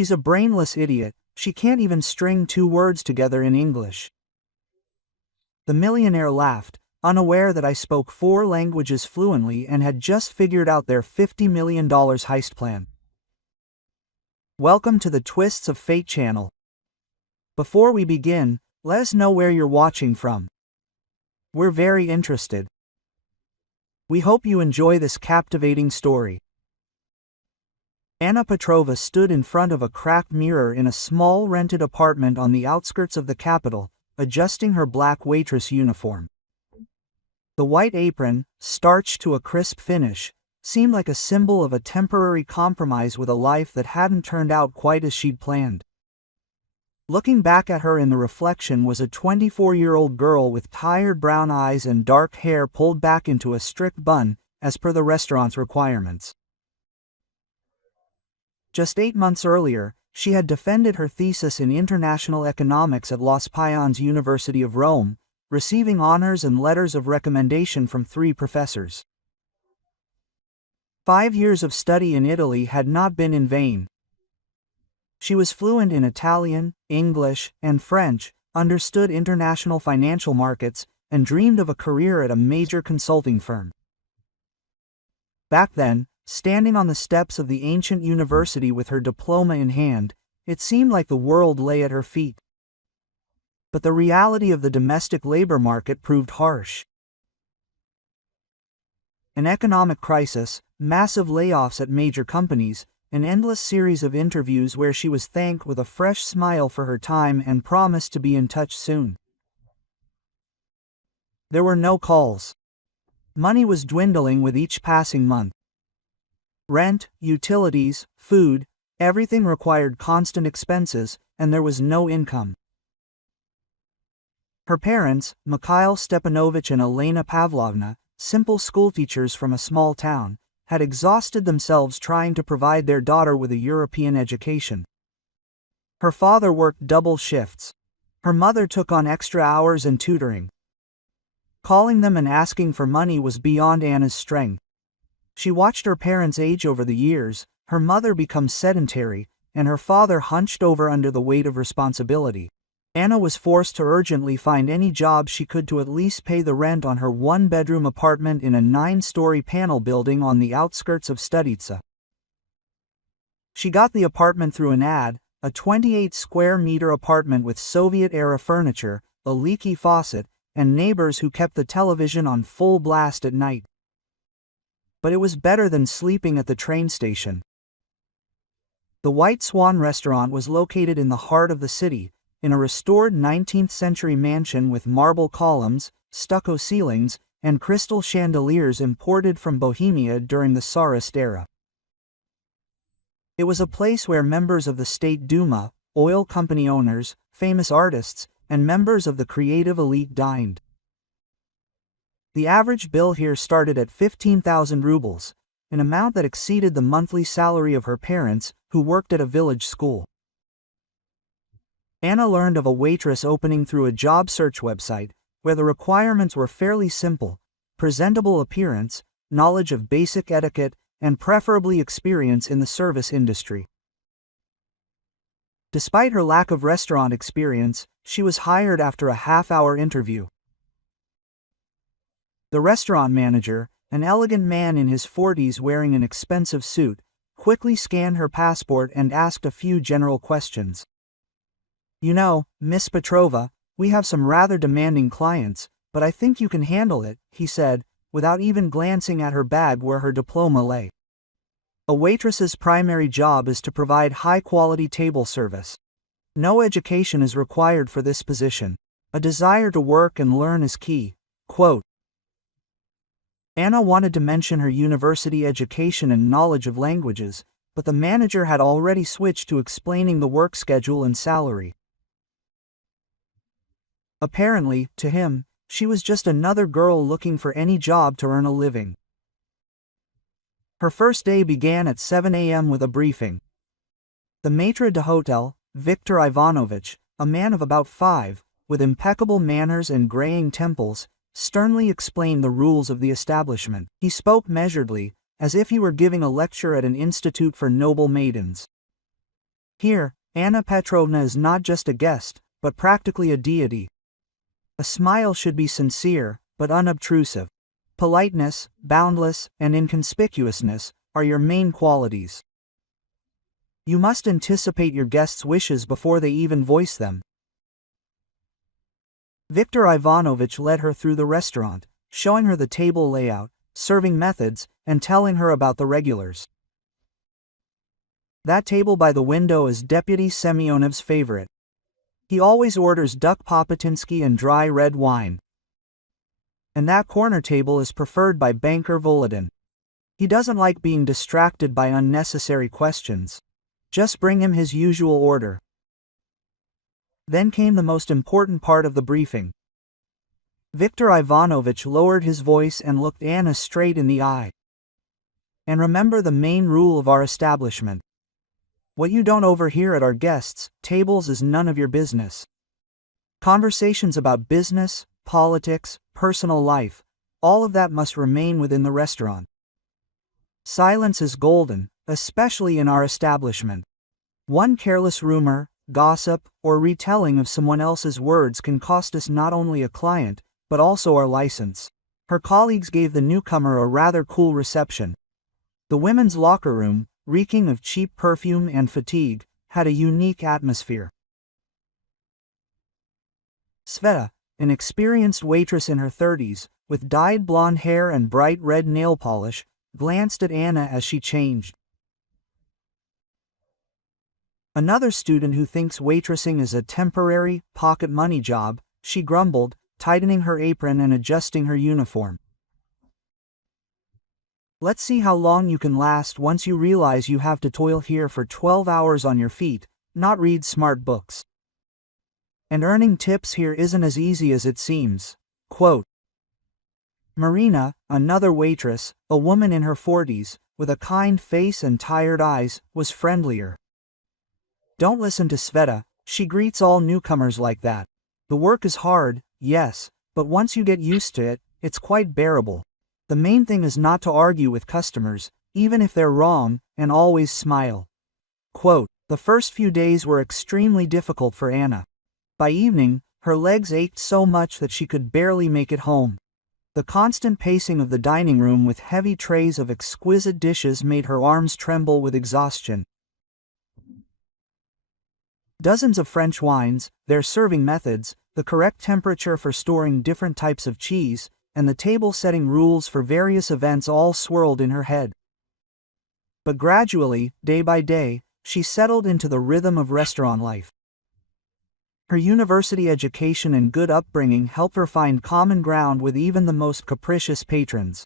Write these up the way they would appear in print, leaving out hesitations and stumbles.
She's a brainless idiot, she can't even string two words together in English. The millionaire laughed, unaware that I spoke 4 languages fluently and had just figured out their $50 million heist plan. Welcome to the Twists of Fate channel. Before we begin, let us know where you're watching from. We're very interested. We hope you enjoy this captivating story. Anna Petrova stood in front of a cracked mirror in a small rented apartment on the outskirts of the capital, adjusting her black waitress uniform. The white apron, starched to a crisp finish, seemed like a symbol of a temporary compromise with a life that hadn't turned out quite as she'd planned. Looking back at her in the reflection was a 24-year-old girl with tired brown eyes and dark hair pulled back into a strict bun, as per the restaurant's requirements. Just 8 months earlier, she had defended her thesis in international economics at Los Pions University of Rome, receiving honors and letters of recommendation from 3 professors. 5 years of study in Italy had not been in vain. She was fluent in Italian, English, and French, understood international financial markets, and dreamed of a career at a major consulting firm. Back then, standing on the steps of the ancient university with her diploma in hand, it seemed like the world lay at her feet. But the reality of the domestic labor market proved harsh. An economic crisis, massive layoffs at major companies, an endless series of interviews where she was thanked with a fresh smile for her time and promised to be in touch soon. There were no calls. Money was dwindling with each passing month. Rent, utilities, food, everything required constant expenses, and there was no income. Her parents, Mikhail Stepanovich and Elena Pavlovna, simple schoolteachers from a small town, had exhausted themselves trying to provide their daughter with a European education. Her father worked double shifts. Her mother took on extra hours and tutoring. Calling them and asking for money was beyond Anna's strength. She watched her parents age over the years, her mother become sedentary, and her father hunched over under the weight of responsibility. Anna was forced to urgently find any job she could to at least pay the rent on her 1-bedroom apartment in a 9-story panel building on the outskirts of Studica. She got the apartment through an ad, a 28-square-meter apartment with Soviet-era furniture, a leaky faucet, and neighbors who kept the television on full blast at night. But it was better than sleeping at the train station. The White Swan restaurant was located in the heart of the city, in a restored 19th-century mansion with marble columns, stucco ceilings, and crystal chandeliers imported from Bohemia during the Tsarist era. It was a place where members of the State Duma, oil company owners, famous artists, and members of the creative elite dined. The average bill here started at 15,000 rubles, an amount that exceeded the monthly salary of her parents, who worked at a village school. Anna learned of a waitress opening through a job search website, where the requirements were fairly simple: presentable appearance, knowledge of basic etiquette, and preferably experience in the service industry. Despite her lack of restaurant experience, she was hired after a half-hour interview. The restaurant manager, an elegant man in his 40s wearing an expensive suit, quickly scanned her passport and asked a few general questions. "You know, Miss Petrova, we have some rather demanding clients, but I think you can handle it," he said, without even glancing at her bag where her diploma lay. A waitress's primary job is to provide high-quality table service. No education is required for this position. A desire to work and learn is key. Quote. Anna wanted to mention her university education and knowledge of languages, but the manager had already switched to explaining the work schedule and salary. Apparently, to him, she was just another girl looking for any job to earn a living. Her first day began at 7 a.m. with a briefing. The maître d'hôtel, Viktor Ivanovich, a man of about 5, with impeccable manners and graying temples, sternly explained the rules of the establishment. He spoke measuredly, as if he were giving a lecture at an institute for noble maidens. Here, Anna Petrovna is not just a guest, but practically a deity. A smile should be sincere, but unobtrusive. Politeness, boundless, and inconspicuousness are your main qualities. You must anticipate your guests' wishes before they even voice them. Viktor Ivanovich led her through the restaurant, showing her the table layout, serving methods, and telling her about the regulars. That table by the window is Deputy Semyonov's favorite. He always orders duck papatinsky and dry red wine. And that corner table is preferred by banker Volodin. He doesn't like being distracted by unnecessary questions. Just bring him his usual order. Then came the most important part of the briefing. Viktor Ivanovich lowered his voice and looked Anna straight in the eye. And remember the main rule of our establishment. What you don't overhear at our guests' tables is none of your business. Conversations about business, politics, personal life, all of that must remain within the restaurant. Silence is golden, especially in our establishment. One careless rumor, gossip, or retelling of someone else's words can cost us not only a client, but also our license. Her colleagues gave the newcomer a rather cool reception. The women's locker room, reeking of cheap perfume and fatigue, had a unique atmosphere. Sveta, an experienced waitress in her 30s, with dyed blonde hair and bright red nail polish, glanced at Anna as she changed. Another student who thinks waitressing is a temporary, pocket money job, she grumbled, tightening her apron and adjusting her uniform. Let's see how long you can last once you realize you have to toil here for 12 hours on your feet, not read smart books. And earning tips here isn't as easy as it seems. Quote. Marina, another waitress, a woman in her 40s, with a kind face and tired eyes, was friendlier. Don't listen to Sveta, she greets all newcomers like that. The work is hard, yes, but once you get used to it, it's quite bearable. The main thing is not to argue with customers, even if they're wrong, and always smile. Quote, the first few days were extremely difficult for Anna. By evening, her legs ached so much that she could barely make it home. The constant pacing of the dining room with heavy trays of exquisite dishes made her arms tremble with exhaustion. Dozens of French wines, their serving methods, the correct temperature for storing different types of cheese, and the table-setting rules for various events all swirled in her head. But gradually, day by day, she settled into the rhythm of restaurant life. Her university education and good upbringing helped her find common ground with even the most capricious patrons.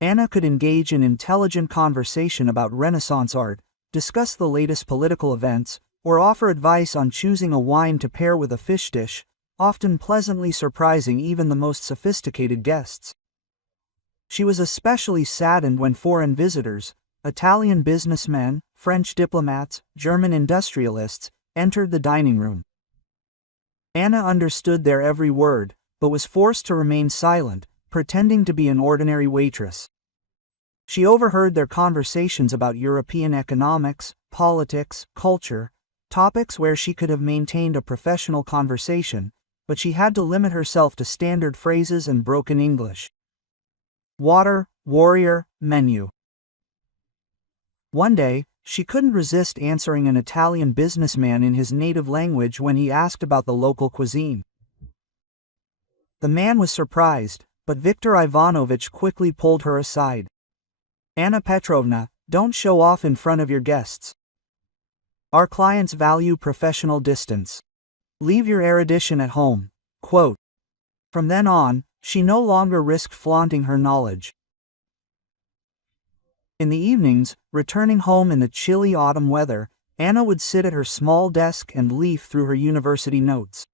Anna could engage in intelligent conversation about Renaissance art, discuss the latest political events, or offer advice on choosing a wine to pair with a fish dish, often pleasantly surprising even the most sophisticated guests. She was especially saddened when foreign visitors, Italian businessmen, French diplomats, German industrialists, entered the dining room. Anna understood their every word, but was forced to remain silent, pretending to be an ordinary waitress. She overheard their conversations about European economics, politics, culture, topics where she could have maintained a professional conversation, but she had to limit herself to standard phrases and broken English. Water, warrior, menu. One day, she couldn't resist answering an Italian businessman in his native language when he asked about the local cuisine. The man was surprised, but Viktor Ivanovich quickly pulled her aside. Anna Petrovna, don't show off in front of your guests. Our clients value professional distance. Leave your erudition at home. Quote. From then on, she no longer risked flaunting her knowledge. In the evenings, returning home in the chilly autumn weather, Anna would sit at her small desk and leaf through her university notes.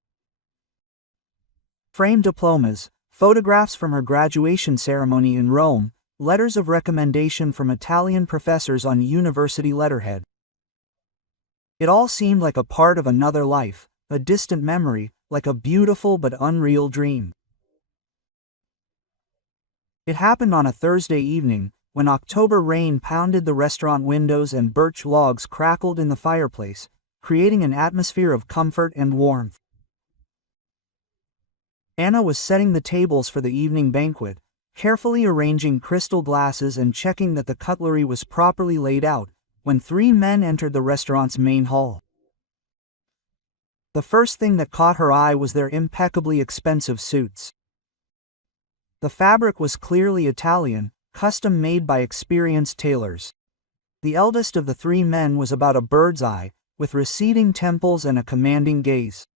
Framed diplomas, photographs from her graduation ceremony in Rome, letters of recommendation from Italian professors on university letterhead. It all seemed like a part of another life, a distant memory, like a beautiful but unreal dream. It happened on a Thursday evening, when October rain pounded the restaurant windows and birch logs crackled in the fireplace, creating an atmosphere of comfort and warmth. Anna was setting the tables for the evening banquet, carefully arranging crystal glasses and checking that the cutlery was properly laid out, when three men entered the restaurant's main hall. The first thing that caught her eye was their impeccably expensive suits. The fabric was clearly Italian, custom-made by experienced tailors. The eldest of the three men was about a bird's eye, with receding temples and a commanding gaze.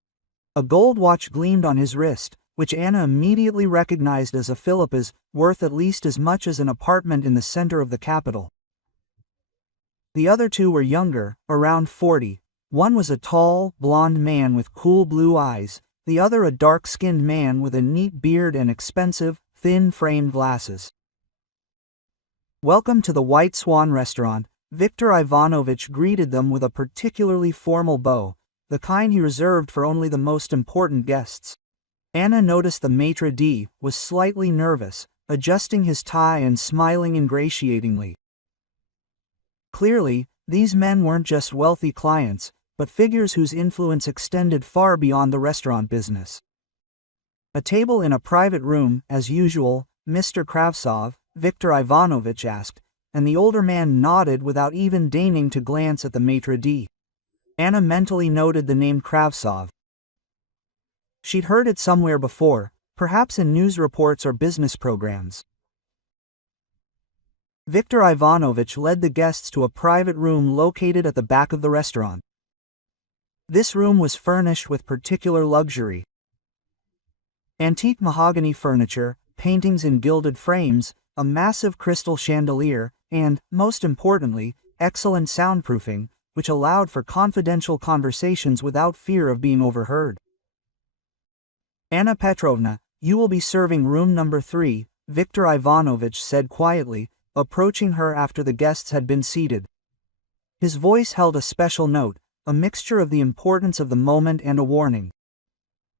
A gold watch gleamed on his wrist, which Anna immediately recognized as a Philippa's, worth at least as much as an apartment in the center of the capital. The other two were younger, around 40. One was a tall, blonde man with cool blue eyes, the other a dark-skinned man with a neat beard and expensive, thin-framed glasses. "Welcome to the White Swan restaurant," Viktor Ivanovich greeted them with a particularly formal bow, the kind he reserved for only the most important guests. Anna noticed the maitre d' was slightly nervous, adjusting his tie and smiling ingratiatingly. Clearly, these men weren't just wealthy clients, but figures whose influence extended far beyond the restaurant business. "A table in a private room, as usual, Mr. Kravtsov?" Viktor Ivanovich asked, and the older man nodded without even deigning to glance at the maitre d'. Anna mentally noted the name Kravtsov. She'd heard it somewhere before, perhaps in news reports or business programs. Viktor Ivanovich led the guests to a private room located at the back of the restaurant. This room was furnished with particular luxury. Antique mahogany furniture, paintings in gilded frames, a massive crystal chandelier, and, most importantly, excellent soundproofing, which allowed for confidential conversations without fear of being overheard. "Anna Petrovna, you will be serving room number 3, Viktor Ivanovich said quietly, approaching her after the guests had been seated. His voice held a special note, a mixture of the importance of the moment and a warning.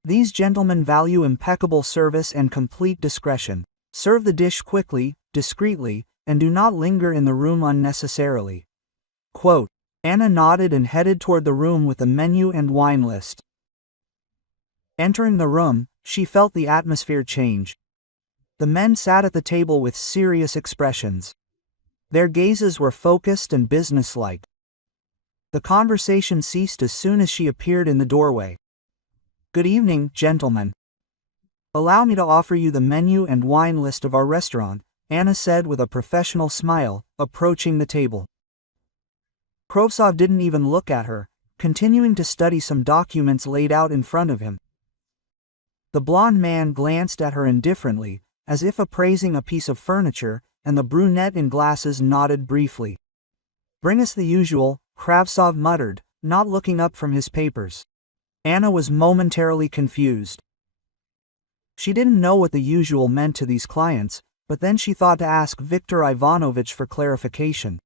"These gentlemen value impeccable service and complete discretion. Serve the dish quickly, discreetly, and do not linger in the room unnecessarily." Quote. Anna nodded and headed toward the room with the menu and wine list. Entering the room, she felt the atmosphere change. The men sat at the table with serious expressions. Their gazes were focused and businesslike. The conversation ceased as soon as she appeared in the doorway. "Good evening, gentlemen. Allow me to offer you the menu and wine list of our restaurant," Anna said with a professional smile, approaching the table. Kravtsov didn't even look at her, continuing to study some documents laid out in front of him. The blonde man glanced at her indifferently, as if appraising a piece of furniture, and the brunette in glasses nodded briefly. "Bring us the usual," Kravtsov muttered, not looking up from his papers. Anna was momentarily confused. She didn't know what the usual meant to these clients, but then she thought to ask Viktor Ivanovich for clarification.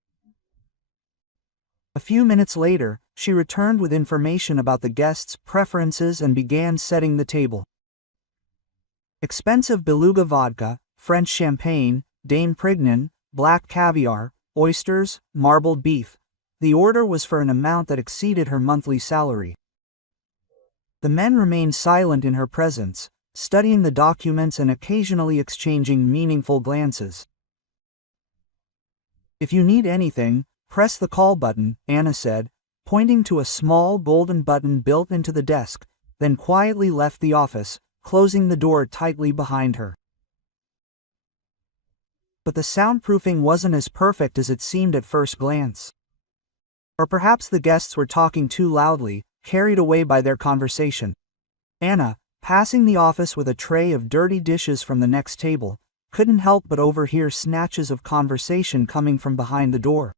A few minutes later, she returned with information about the guests' preferences and began setting the table. Expensive beluga vodka, French champagne, Dane Prignan, black caviar, oysters, marbled beef. The order was for an amount that exceeded her monthly salary. The men remained silent in her presence, studying the documents and occasionally exchanging meaningful glances. "If you need anything, press the call button," Anna said, pointing to a small golden button built into the desk, then quietly left the office, closing the door tightly behind her. But the soundproofing wasn't as perfect as it seemed at first glance. Or perhaps the guests were talking too loudly, carried away by their conversation. Anna, passing the office with a tray of dirty dishes from the next table, couldn't help but overhear snatches of conversation coming from behind the door.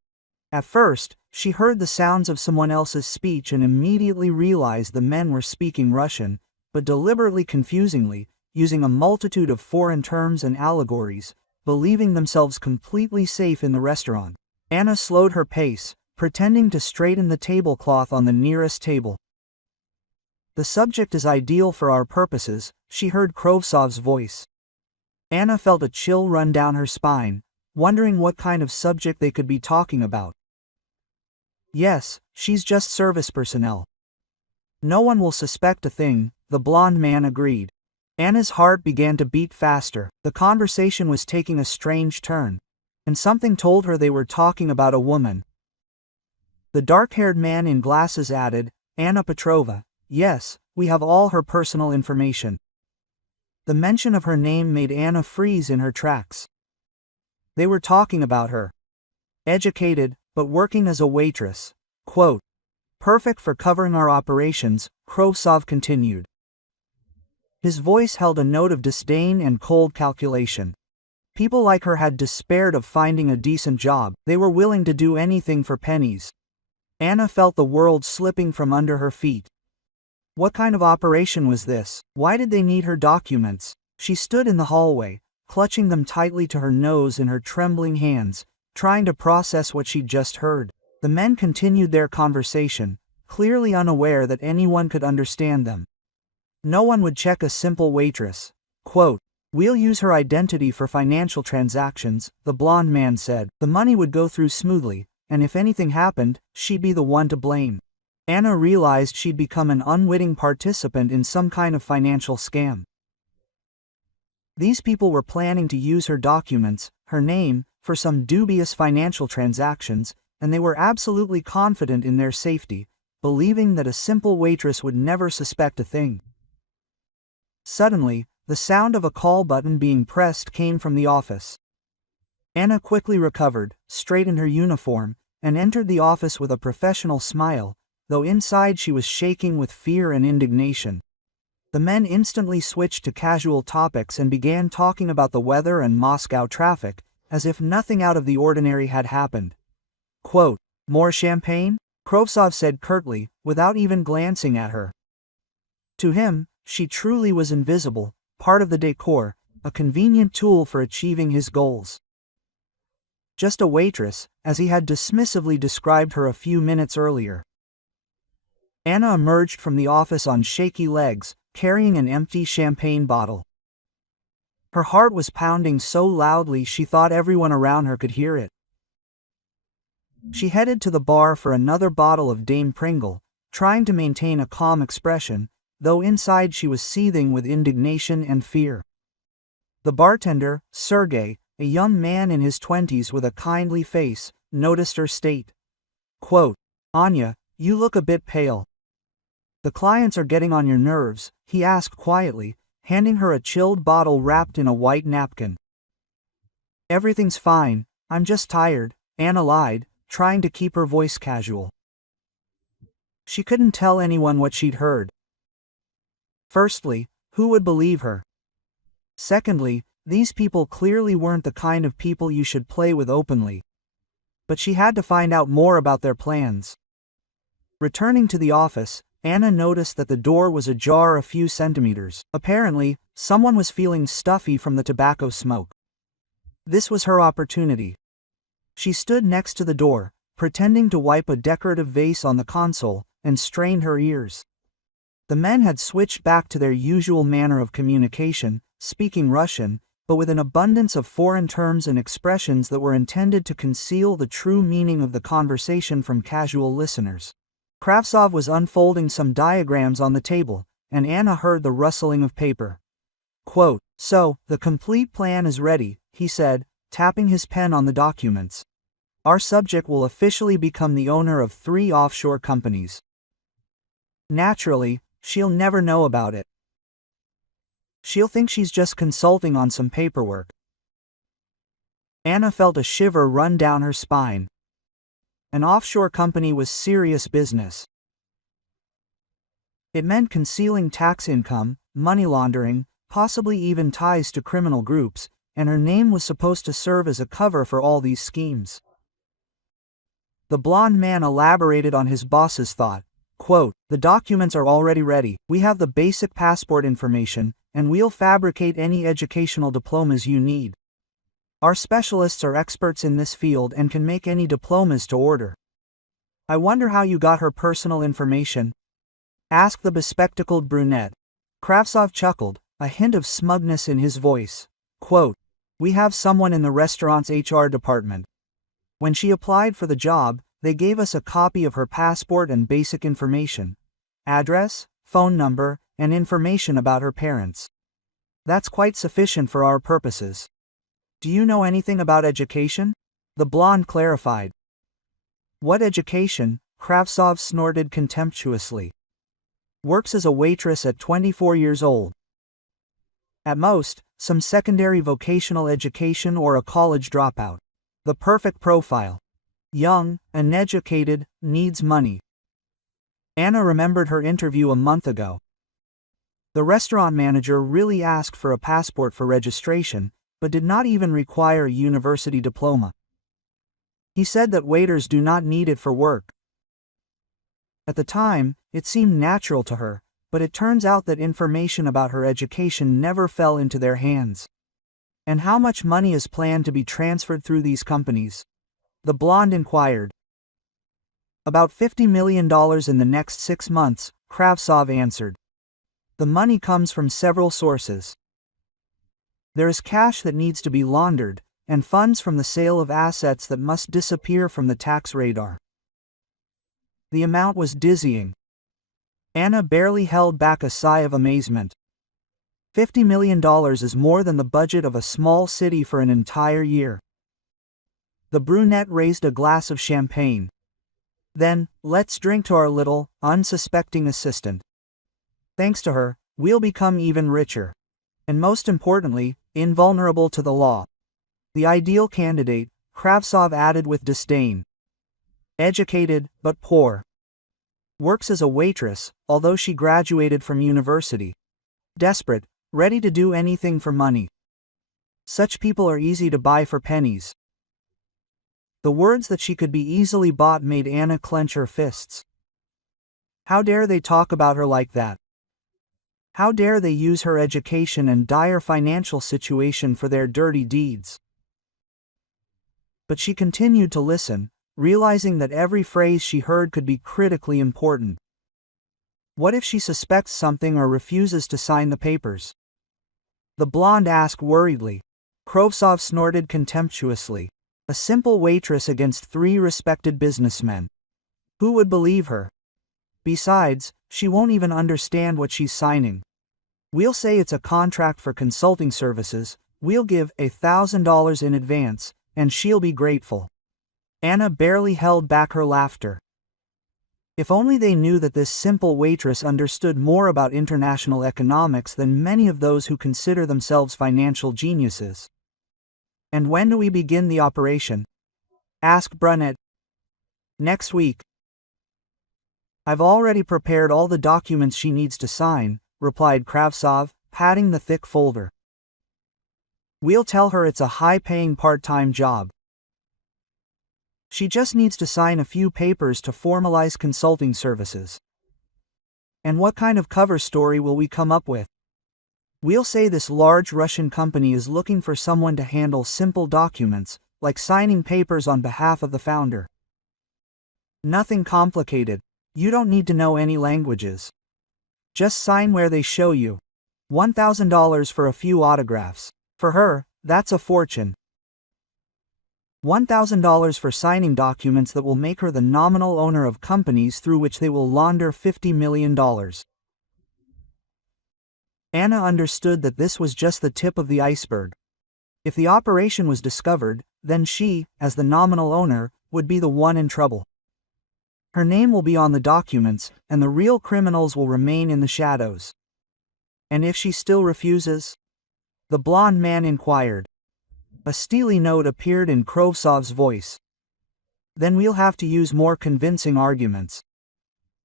At first, she heard the sounds of someone else's speech and immediately realized the men were speaking Russian, but deliberately confusingly, using a multitude of foreign terms and allegories, believing themselves completely safe in the restaurant. Anna slowed her pace, pretending to straighten the tablecloth on the nearest table. "The subject is ideal for our purposes," she heard Kravtsov's voice. Anna felt a chill run down her spine, wondering what kind of subject they could be talking about. Yes, she's just service personnel. No one will suspect a thing, the blonde man agreed. Anna's heart began to beat faster. The conversation was taking a strange turn, and something told her they were talking about a woman. The dark-haired man in glasses added, Anna Petrova. Yes, we have all her personal information. The mention of her name made Anna freeze in her tracks. They were talking about her. Educated, but working as a waitress. Quote, perfect for covering our operations, Krosov continued. His voice held a note of disdain and cold calculation. People like her had despaired of finding a decent job. They were willing to do anything for pennies. Anna felt the world slipping from under her feet. What kind of operation was this? Why did they need her documents? She stood in the hallway, clutching them tightly to her nose in her trembling hands, trying to process what she'd just heard. The men continued their conversation, clearly unaware that anyone could understand them. No one would check a simple waitress. Quote, we'll use her identity for financial transactions, the blonde man said. The money would go through smoothly, and if anything happened, she'd be the one to blame. Anna realized she'd become an unwitting participant in some kind of financial scam. These people were planning to use her documents, her name, for some dubious financial transactions, and they were absolutely confident in their safety, believing that a simple waitress would never suspect a thing. Suddenly, the sound of a call button being pressed came from the office. Anna quickly recovered, straightened her uniform, and entered the office with a professional smile, though inside she was shaking with fear and indignation. The men instantly switched to casual topics and began talking about the weather and Moscow traffic, as if nothing out of the ordinary had happened. Quote, more champagne? Krosov said curtly, without even glancing at her. To him, she truly was invisible, part of the decor, a convenient tool for achieving his goals. Just a waitress, as he had dismissively described her a few minutes earlier. Anna emerged from the office on shaky legs, carrying an empty champagne bottle. Her heart was pounding so loudly she thought everyone around her could hear it. She headed to the bar for another bottle of Dame Pringle, trying to maintain a calm expression, though inside she was seething with indignation and fear. The bartender, Sergei, a young man in his 20s with a kindly face, noticed her state. Quote, Anya, you look a bit pale. The clients are getting on your nerves, he asked quietly, handing her a chilled bottle wrapped in a white napkin. Everything's fine, I'm just tired, Anna lied, trying to keep her voice casual. She couldn't tell anyone what she'd heard. Firstly, who would believe her? Secondly, these people clearly weren't the kind of people you should play with openly. But she had to find out more about their plans. Returning to the office, Anna noticed that the door was ajar a few centimeters. Apparently, someone was feeling stuffy from the tobacco smoke. This was her opportunity. She stood next to the door, pretending to wipe a decorative vase on the console, and strained her ears. The men had switched back to their usual manner of communication, speaking Russian, but with an abundance of foreign terms and expressions that were intended to conceal the true meaning of the conversation from casual listeners. Krasov was unfolding some diagrams on the table, and Anna heard the rustling of paper. Quote, so, the complete plan is ready, he said, tapping his pen on the documents. Our subject will officially become the owner of 3 offshore companies. Naturally, she'll never know about it. She'll think she's just consulting on some paperwork. Anna felt a shiver run down her spine. An offshore company was serious business. It meant concealing tax income, money laundering, possibly even ties to criminal groups, and her name was supposed to serve as a cover for all these schemes. The blonde man elaborated on his boss's thought. Quote, the documents are already ready, we have the basic passport information, and we'll fabricate any educational diplomas you need. Our specialists are experts in this field and can make any diplomas to order. I wonder how you got her personal information? Asked the bespectacled brunette. Krasov chuckled, a hint of smugness in his voice. Quote, We have someone in the restaurant's HR department. When she applied for the job, they gave us a copy of her passport and basic information. Address, phone number, and information about her parents. That's quite sufficient for our purposes. Do you know anything about education? The blonde clarified. What education? Kravtsov snorted contemptuously. Works as a waitress at 24 years old. At most, some secondary vocational education or a college dropout. The perfect profile. Young, uneducated, needs money. Anna remembered her interview a month ago. The restaurant manager really asked for a passport for registration, but did not even require a university diploma. He said that waiters do not need it for work. At the time, it seemed natural to her, but it turns out that information about her education never fell into their hands. And how much money is planned to be transferred through these companies? The blonde inquired. About $50 million in the next 6 months, Kravtsov answered. The money comes from several sources. There is cash that needs to be laundered, and funds from the sale of assets that must disappear from the tax radar. The amount was dizzying. Anna barely held back a sigh of amazement. $50 million is more than the budget of a small city for an entire year. The brunette raised a glass of champagne. Then, let's drink to our little, unsuspecting assistant. Thanks to her, we'll become even richer. And most importantly, invulnerable to the law. The ideal candidate, Kravtsov added with disdain. Educated, but poor. Works as a waitress, although she graduated from university. Desperate, ready to do anything for money. Such people are easy to buy for pennies. The words that she could be easily bought made Anna clench her fists. How dare they talk about her like that? How dare they use her education and dire financial situation for their dirty deeds? But she continued to listen, realizing that every phrase she heard could be critically important. What if she suspects something or refuses to sign the papers? The blonde asked worriedly. Kravtsov snorted contemptuously. A simple waitress against 3 respected businessmen. Who would believe her? Besides, she won't even understand what she's signing. We'll say it's a contract for consulting services, we'll give $1,000 in advance, and she'll be grateful. Anna barely held back her laughter. If only they knew that this simple waitress understood more about international economics than many of those who consider themselves financial geniuses. And when do we begin the operation? Asked Brunette. Next week. I've already prepared all the documents she needs to sign, replied Kravtsov, patting the thick folder. We'll tell her it's a high-paying part-time job. She just needs to sign a few papers to formalize consulting services. And what kind of cover story will we come up with? We'll say this large Russian company is looking for someone to handle simple documents, like signing papers on behalf of the founder. Nothing complicated. You don't need to know any languages. Just sign where they show you. $1,000 for a few autographs. For her, that's a fortune. $1,000 for signing documents that will make her the nominal owner of companies through which they will launder $50 million. Anna understood that this was just the tip of the iceberg. If the operation was discovered, then she, as the nominal owner, would be the one in trouble. Her name will be on the documents, and the real criminals will remain in the shadows. And if she still refuses? The blonde man inquired. A steely note appeared in Kravtsov's voice. Then we'll have to use more convincing arguments.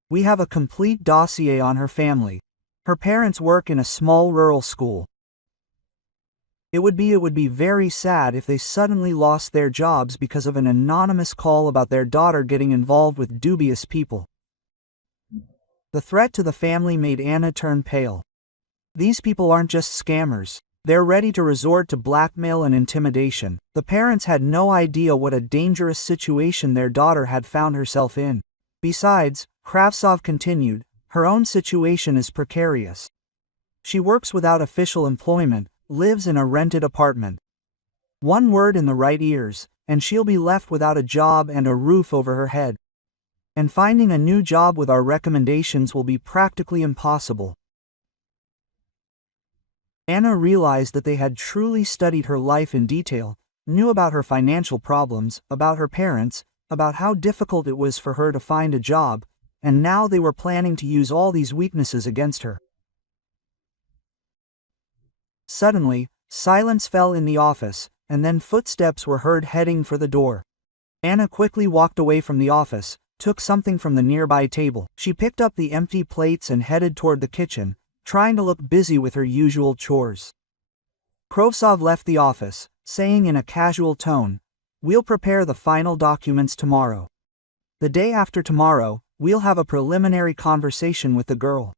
We have a complete dossier on her family. Her parents work in a small rural school. It would be very sad if they suddenly lost their jobs because of an anonymous call about their daughter getting involved with dubious people. The threat to the family made Anna turn pale. These people aren't just scammers. They're ready to resort to blackmail and intimidation. The parents had no idea what a dangerous situation their daughter had found herself in. Besides, Kravtsov continued, her own situation is precarious. She works without official employment, lives in a rented apartment. One word in the right ears, and she'll be left without a job and a roof over her head. And finding a new job with our recommendations will be practically impossible. Anna realized that they had truly studied her life in detail, knew about her financial problems, about her parents, about how difficult it was for her to find a job, and now they were planning to use all these weaknesses against her. Suddenly, silence fell in the office, and then footsteps were heard heading for the door. Anna quickly walked away from the office, took something from the nearby table. She picked up the empty plates and headed toward the kitchen, trying to look busy with her usual chores. Krovtsov left the office, saying in a casual tone, "We'll prepare the final documents tomorrow. The day after tomorrow, we'll have a preliminary conversation with the girl."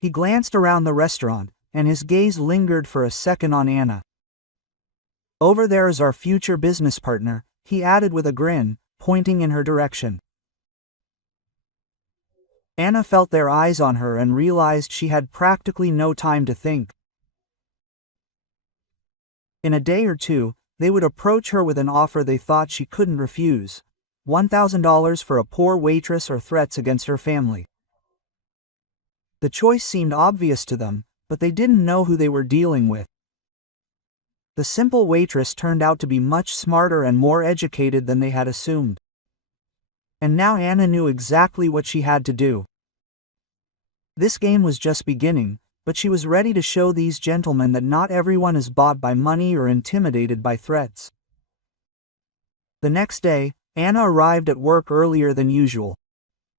He glanced around the restaurant, and his gaze lingered for a second on Anna. "Over there is our future business partner," he added with a grin, pointing in her direction. Anna felt their eyes on her and realized she had practically no time to think. In a day or two, they would approach her with an offer they thought she couldn't refuse: $1,000 for a poor waitress or threats against her family. The choice seemed obvious to them, but they didn't know who they were dealing with. The simple waitress turned out to be much smarter and more educated than they had assumed. And now Anna knew exactly what she had to do. This game was just beginning, but she was ready to show these gentlemen that not everyone is bought by money or intimidated by threats. The next day, Anna arrived at work earlier than usual.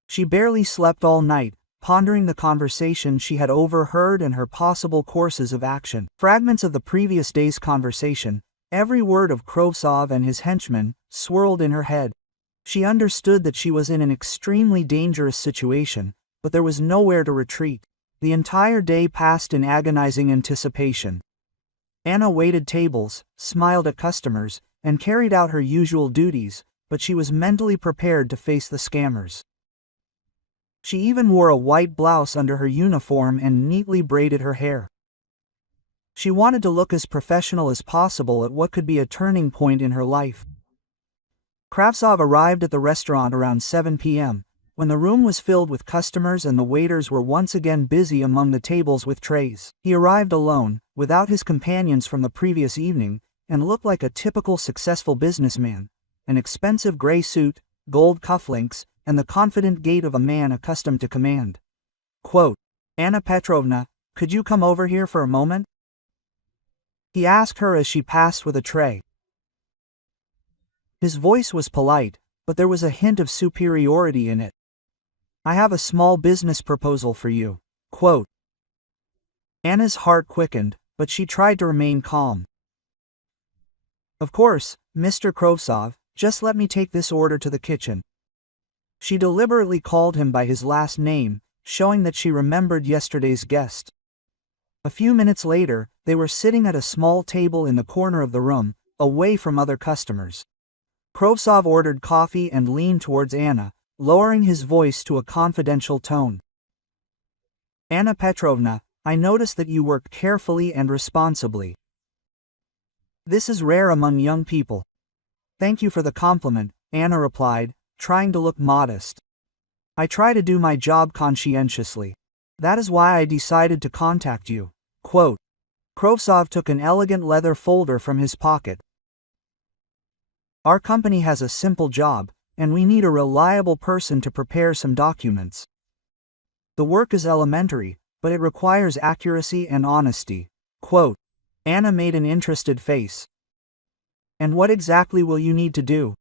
She barely slept all night, pondering the conversation she had overheard and her possible courses of action. Fragments of the previous day's conversation, every word of Krovtsov and his henchmen, swirled in her head. She understood that she was in an extremely dangerous situation, but there was nowhere to retreat. The entire day passed in agonizing anticipation. Anna waited tables, smiled at customers, and carried out her usual duties, but she was mentally prepared to face the scammers. She even wore a white blouse under her uniform and neatly braided her hair. She wanted to look as professional as possible at what could be a turning point in her life. Kravtsov arrived at the restaurant around 7 p.m., when the room was filled with customers and the waiters were once again busy among the tables with trays. He arrived alone, without his companions from the previous evening, and looked like a typical successful businessman: an expensive gray suit, gold cufflinks, and the confident gait of a man accustomed to command. Quote, "Anna Petrovna, could you come over here for a moment?" he asked her as she passed with a tray. His voice was polite, but there was a hint of superiority in it. "I have a small business proposal for you." Quote. Anna's heart quickened, but she tried to remain calm. "Of course, Mr. Krovtsov, just let me take this order to the kitchen." She deliberately called him by his last name, showing that she remembered yesterday's guest. A few minutes later, they were sitting at a small table in the corner of the room, away from other customers. Krovtsov ordered coffee and leaned towards Anna, lowering his voice to a confidential tone. "Anna Petrovna, I notice that you work carefully and responsibly. This is rare among young people." "Thank you for the compliment," Anna replied, trying to look modest. "I try to do my job conscientiously. That is why I decided to contact you." Quote. Krovtsov took an elegant leather folder from his pocket. "Our company has a simple job, and we need a reliable person to prepare some documents. The work is elementary, but it requires accuracy and honesty." Quote. Anna made an interested face. "And what exactly will you need to do?"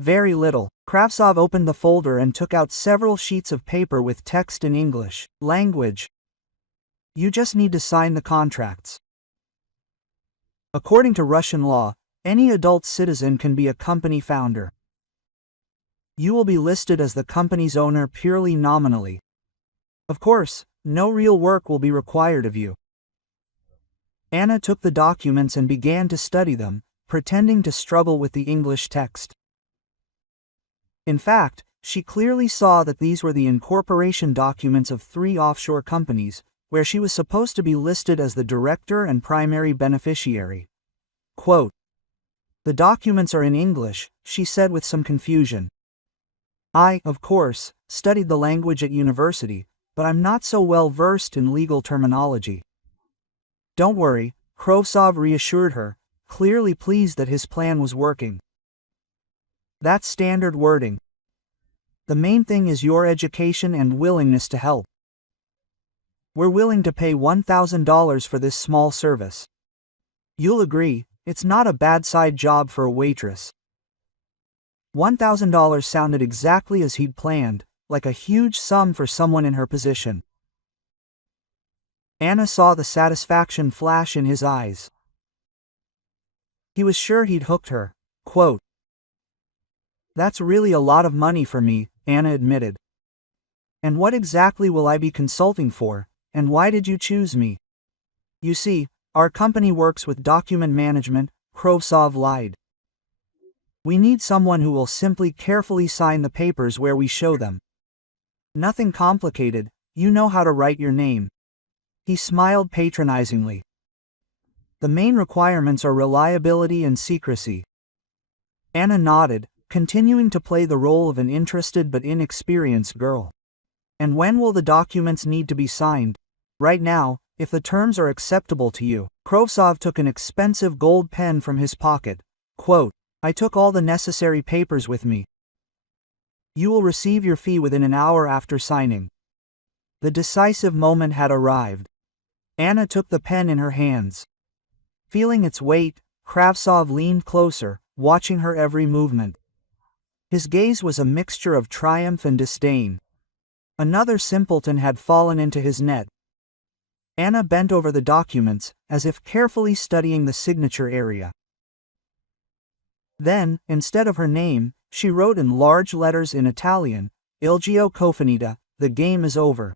"Very little." Kravtsov opened the folder and took out several sheets of paper with text in English language. "You just need to sign the contracts. According to Russian law, any adult citizen can be a company founder. You will be listed as the company's owner purely nominally. Of course, no real work will be required of you." Anna took the documents and began to study them, pretending to struggle with the English text. In fact, she clearly saw that these were the incorporation documents of 3 offshore companies, where she was supposed to be listed as the director and primary beneficiary. Quote, The documents are in English, she said with some confusion. I, of course, studied the language at university, but I'm not so well versed in legal terminology. Don't worry, Krovtsov reassured her, clearly pleased that his plan was working. That's standard wording. The main thing is your education and willingness to help. We're willing to pay $1,000 for this small service. You'll agree, it's not a bad side job for a waitress. $1,000 sounded exactly as he'd planned, like a huge sum for someone in her position. Anna saw the satisfaction flash in his eyes. He was sure he'd hooked her. Quote, "That's really a lot of money for me," Anna admitted. "And what exactly will I be consulting for, and why did you choose me?" "You see, our company works with document management," Krovtsov lied. "We need someone who will simply carefully sign the papers where we show them. Nothing complicated, you know how to write your name." He smiled patronizingly. "The main requirements are reliability and secrecy." Anna nodded, continuing to play the role of an interested but inexperienced girl. "And when will the documents need to be signed?" "Right now, if the terms are acceptable to you." Krovtsov took an expensive gold pen from his pocket. Quote, "I took all the necessary papers with me. You will receive your fee within an hour after signing." The decisive moment had arrived. Anna took the pen in her hands. Feeling its weight, Kravtsov leaned closer, watching her every movement. His gaze was a mixture of triumph and disdain. Another simpleton had fallen into his net. Anna bent over the documents, as if carefully studying the signature area. Then, instead of her name, she wrote in large letters in Italian, "Il gioco finito, the game is over."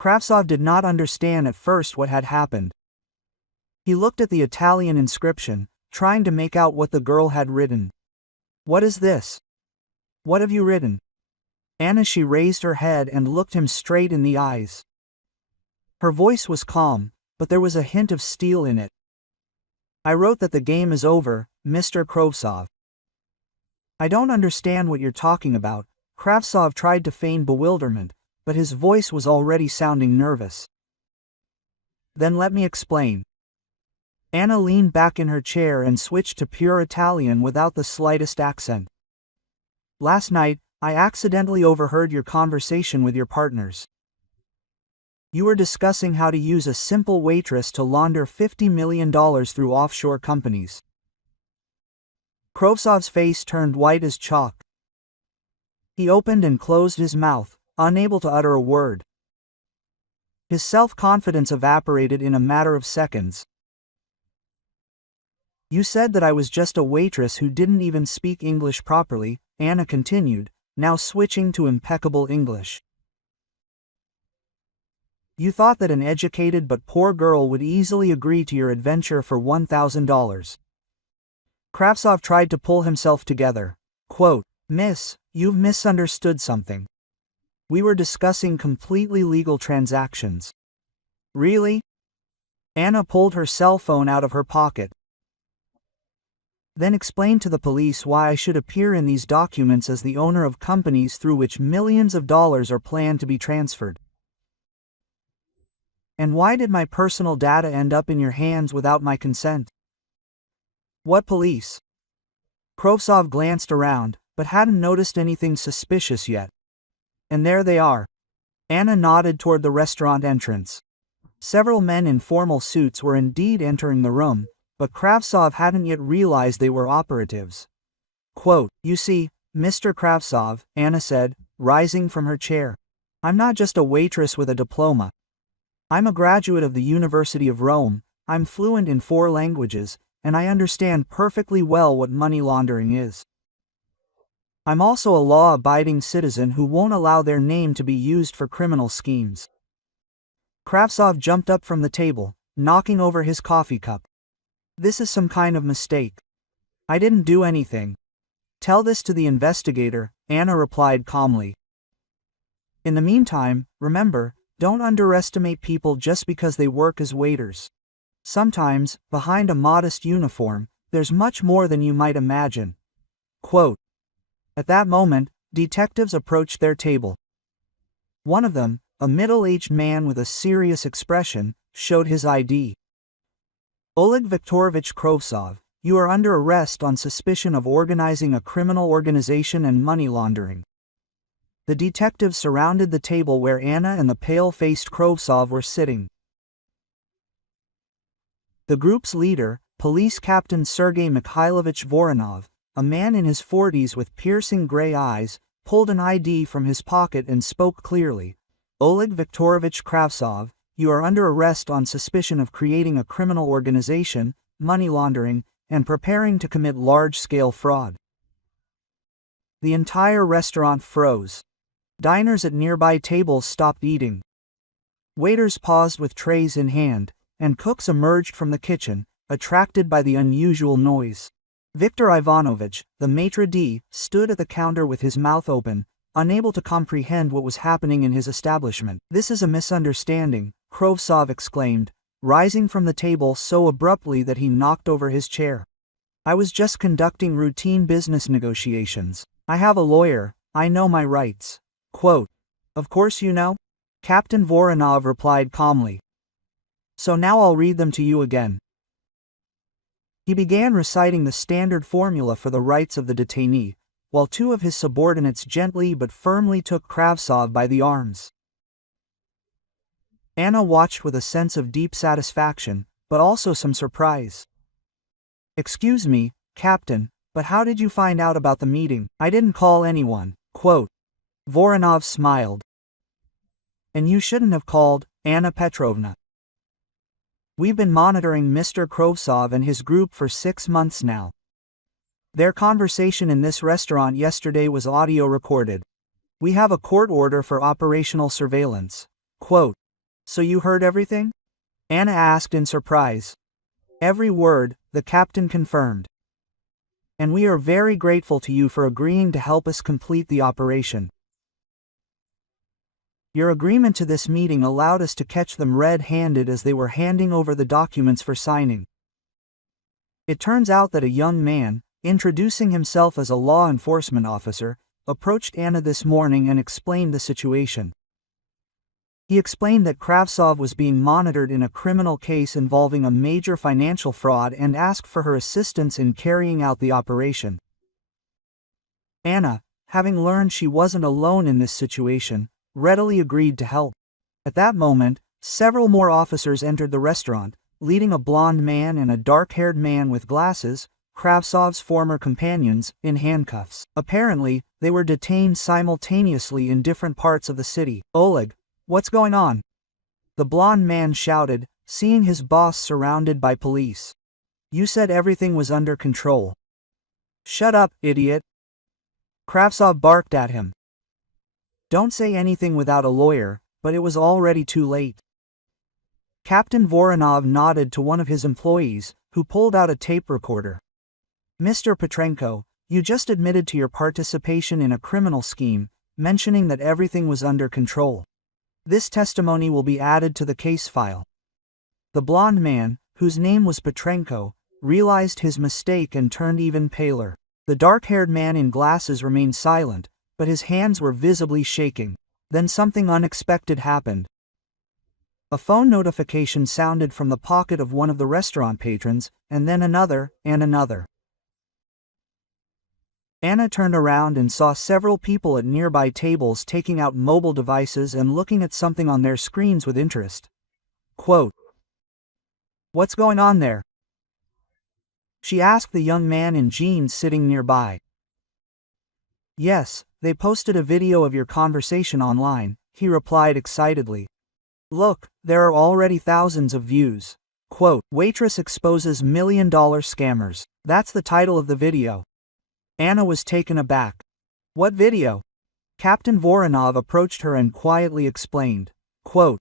Kravtsov did not understand at first what had happened. He looked at the Italian inscription, trying to make out what the girl had written. "What is this? What have you written?" She raised her head and looked him straight in the eyes. Her voice was calm, but there was a hint of steel in it. "I wrote that the game is over, Mr. Krovtsov." "I don't understand what you're talking about." Kravtsov tried to feign bewilderment, but his voice was already sounding nervous. "Then let me explain." Anna leaned back in her chair and switched to pure Italian without the slightest accent. "Last night, I accidentally overheard your conversation with your partners. You were discussing how to use a simple waitress to launder $50 million through offshore companies." Krovtsov's face turned white as chalk. He opened and closed his mouth, unable to utter a word. His self-confidence evaporated in a matter of seconds. "You said that I was just a waitress who didn't even speak English properly," Anna continued, now switching to impeccable English. "You thought that an educated but poor girl would easily agree to your adventure for $1,000. Kravtsov tried to pull himself together. Quote, "Miss, you've misunderstood something. We were discussing completely legal transactions." "Really?" Anna pulled her cell phone out of her pocket. "Then explain to the police why I should appear in these documents as the owner of companies through which millions of dollars are planned to be transferred. And why did my personal data end up in your hands without my consent?" "What police?" Krovtsov glanced around, but hadn't noticed anything suspicious yet. "And there they are." Anna nodded toward the restaurant entrance. Several men in formal suits were indeed entering the room, but Kravtsov hadn't yet realized they were operatives. Quote, "You see, Mr. Kravtsov," Anna said, rising from her chair. "I'm not just a waitress with a diploma. I'm a graduate of the University of Rome, I'm fluent in 4 languages, and I understand perfectly well what money laundering is. I'm also a law-abiding citizen who won't allow their name to be used for criminal schemes." Kravtsov jumped up from the table, knocking over his coffee cup. "This is some kind of mistake. I didn't do anything." "Tell this to the investigator," Anna replied calmly. "In the meantime, remember, don't underestimate people just because they work as waiters. Sometimes, behind a modest uniform, There's much more than you might imagine. Quote. At that moment, detectives approached their table. One of them, a middle-aged man with a serious expression, showed his ID. Oleg Viktorovich Krovtsov, you are under arrest on suspicion of organizing a criminal organization and money laundering. The detectives surrounded the table where Anna and the pale-faced Krovtsov were sitting. The group's leader, Police Captain Sergei Mikhailovich Voronov, a man in his 40s with piercing gray eyes, pulled an ID from his pocket and spoke clearly. Oleg Viktorovich Kravtsov, you are under arrest on suspicion of creating a criminal organization, money laundering, and preparing to commit large-scale fraud. The entire restaurant froze. Diners at nearby tables stopped eating. Waiters paused with trays in hand, and cooks emerged from the kitchen, attracted by the unusual noise. Viktor Ivanovich, the maitre d', stood at the counter with his mouth open, unable to comprehend what was happening in his establishment. This is a misunderstanding, Krovtsov exclaimed, rising from the table so abruptly that he knocked over his chair. I was just conducting routine business negotiations. I have a lawyer, I know my rights. Quote. Of course you know? Captain Voronov replied calmly. So now I'll read them to you again. He began reciting the standard formula for the rights of the detainee, while two of his subordinates gently but firmly took Kravtsov by the arms. Anna watched with a sense of deep satisfaction, but also some surprise. Excuse me, Captain, but how did you find out about the meeting? I didn't call anyone. Quote. Voronov smiled. And you shouldn't have called, Anna Petrovna. We've been monitoring Mr. Krovtsov and his group for 6 months now. Their conversation in this restaurant yesterday was audio recorded. We have a court order for operational surveillance. Quote. So you heard everything? Anna asked in surprise. Every word, the captain confirmed. And we are very grateful to you for agreeing to help us complete the operation. Your agreement to this meeting allowed us to catch them red-handed as they were handing over the documents for signing. It turns out that a young man, introducing himself as a law enforcement officer, approached Anna this morning and explained the situation. He explained that Kravtsov was being monitored in a criminal case involving a major financial fraud and asked for her assistance in carrying out the operation. Anna, having learned she wasn't alone in this situation, readily agreed to help. At that moment, several more officers entered the restaurant, leading a blond man and a dark-haired man with glasses, Kravtsov's former companions, in handcuffs. Apparently, they were detained simultaneously in different parts of the city. Oleg, what's going on? The blond man shouted, seeing his boss surrounded by police. You said everything was under control. Shut up, idiot. Kravtsov barked at him. Don't say anything without a lawyer, but it was already too late. Captain Voronov nodded to one of his employees, who pulled out a tape recorder. Mr. Petrenko, you just admitted to your participation in a criminal scheme, mentioning that everything was under control. This testimony will be added to the case file. The blond man, whose name was Petrenko, realized his mistake and turned even paler. The dark-haired man in glasses remained silent, but his hands were visibly shaking. Then something unexpected happened. A phone notification sounded from the pocket of one of the restaurant patrons, and then another, and another. Anna turned around and saw several people at nearby tables taking out mobile devices and looking at something on their screens with interest. Quote. What's going on there? She asked the young man in jeans sitting nearby. Yes, they posted a video of your conversation online, he replied excitedly. Look, there are already thousands of views. Quote, waitress exposes $1 million scammers. That's the title of the video. Anna was taken aback. What video? Captain Voronov approached her and quietly explained. Quote,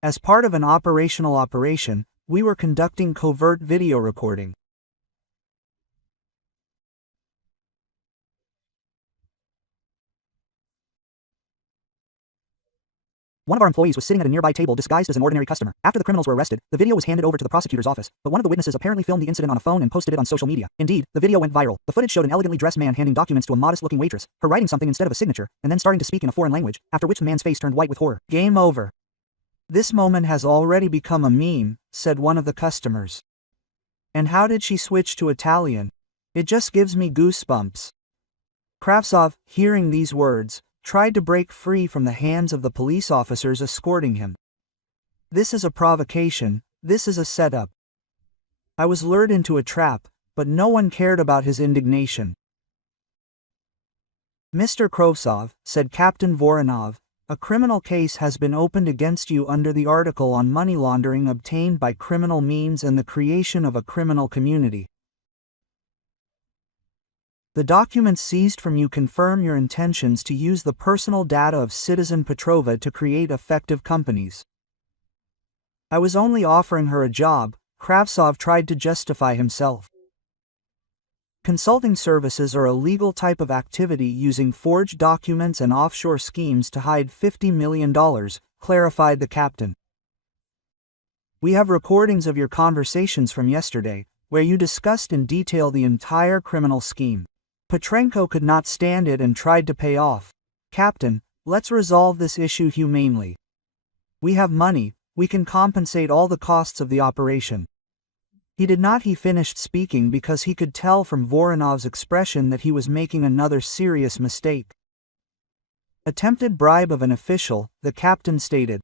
as part of an operational operation, we were conducting covert video recording. One of our employees was sitting at a nearby table disguised as an ordinary customer. After the criminals were arrested, the video was handed over to the prosecutor's office, but one of the witnesses apparently filmed the incident on a phone and posted it on social media. Indeed, the video went viral. The footage showed an elegantly dressed man handing documents to a modest-looking waitress, her writing something instead of a signature, and then starting to speak in a foreign language, after which the man's face turned white with horror. Game over. This moment has already become a meme, said one of the customers. And how did she switch to Italian? It just gives me goosebumps. Kravtsov, hearing these words, tried to break free from the hands of the police officers escorting him. This is a provocation, this is a setup. I was lured into a trap, but no one cared about his indignation. Mr. Kravtsov, said Captain Voronov, a criminal case has been opened against you under the article on money laundering obtained by criminal means and the creation of a criminal community. The documents seized from you confirm your intentions to use the personal data of citizen Petrova to create effective companies. I was only offering her a job, Kravtsov tried to justify himself. Consulting services are a legal type of activity using forged documents and offshore schemes to hide $50 million, clarified the captain. We have recordings of your conversations from yesterday, where you discussed in detail the entire criminal scheme. Petrenko could not stand it and tried to pay off. Captain, let's resolve this issue humanely. We have money, we can compensate all the costs of the operation. He finished speaking because he could tell from Voronov's expression that he was making another serious mistake. Attempted bribe of an official, the captain stated.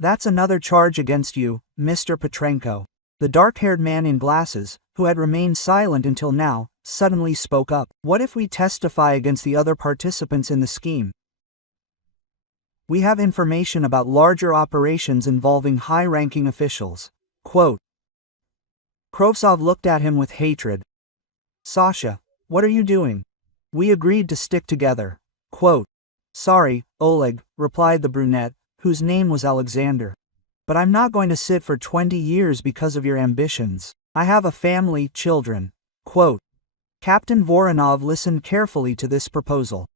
That's another charge against you, Mr. Petrenko. The dark-haired man in glasses, who had remained silent until now, suddenly spoke up. What if we testify against the other participants in the scheme? We have information about larger operations involving high-ranking officials. Quote. Kravtsov looked at him with hatred. Sasha, what are you doing? We agreed to stick together. Quote. Sorry, Oleg, replied the brunette, whose name was Alexander. But I'm not going to sit for 20 years because of your ambitions. I have a family, children. Quote. Captain Voronov listened carefully to this proposal.